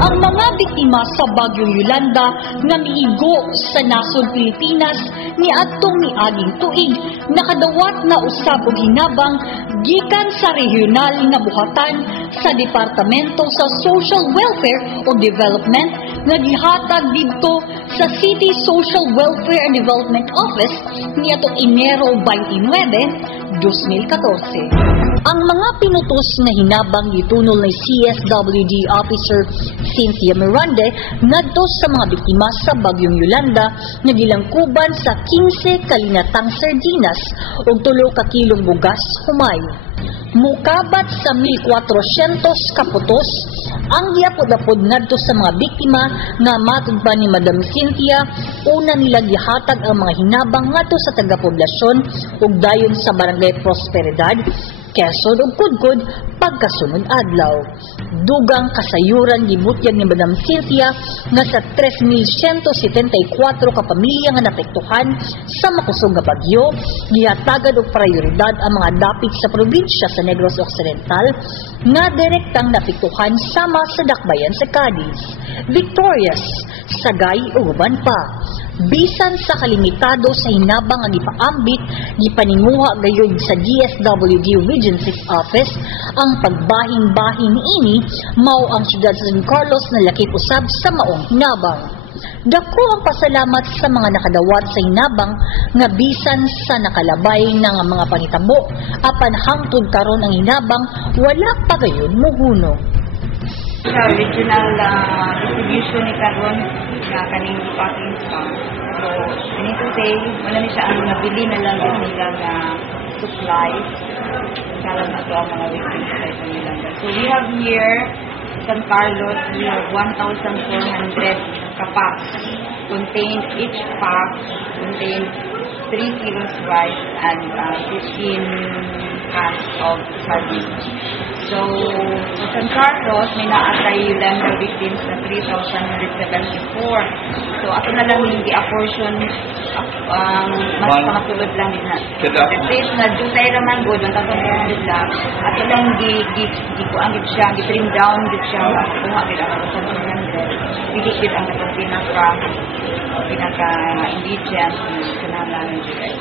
Ang mga biktima sa Bagyong Yolanda nga miigo sa nasod Pilipinas ni adtong miaging tuig nakadawat na usab og hinabang gikan sa regional nga buhatan sa Departamento sa Social Welfare o Development nga gihatag didto sa City Social Welfare and Development Office niadtong Enero 29, 2014. Ang mga pinutos na hinabang gitunol ni CSWD Officer Cynthia Miranda ngadto sa mga biktima sa Bagyong Yolanda nga gilangkuban sa 15 kalinatang sardinas ug 3 ka kilong bugas humay. Mukabat sa 1,400 kaputos ang giapod-apod ngadto sa mga biktima nga matud pa ni Madam Cynthia. Una nila gihatag ang mga hinabang ngadto sa taga-poblasyon ug dayon sa Barangay Prosperidad, Quezon ug Kudkod pagkasunod adlaw. Dugang kasayuran gibutyag ni Madam Cynthia nga sa 3,174 ka pamilya nga napektuhan sa makusog nga bagyo, gihatagan og prioridad ang mga dapit sa probinsya sa Negros Occidental nga direktang napektuhan sama sa dakbayan sa Cadiz, Victorias, Sagay ug uban pa. Bisan sa kalimitado sa hinabang nga gipaambit, gipaninguha gayud sa DSWD Region 6 Office ang pagbahin-bahin niini mao ang syudad sa San Carlos na lakip usab sa maong hinabang. Dako ang pasalamat sa mga nakadawat sa hinabang nga bisan sa nakalabay na nga mga panitabo apan hangtod karon ang hinabang wala pa gayud mohunong. Sa original distribution ni karon nga kaning packing stock. So, I need to say, wala ni siya ang nabili na lang din nila na supplies para na ito ang mga victims sa Yolanda. So, we have here, San Carlos, we have 1,400 kapaks. Each pack contains 3 kilos rice and 15 cans of sardines. So, sa San Carlos, may naatay Yolanda victims na 3,174. So, ako na lang yung di-apportion mas pangatulad lang din na. At least, na-dutay naman good, ang tatong lang. At lang di-kuangit siya, di-trim down din siya, kung nga kailangan ko sa 100. Bidikit ang katong pinaka-ingredient na kanalang direct.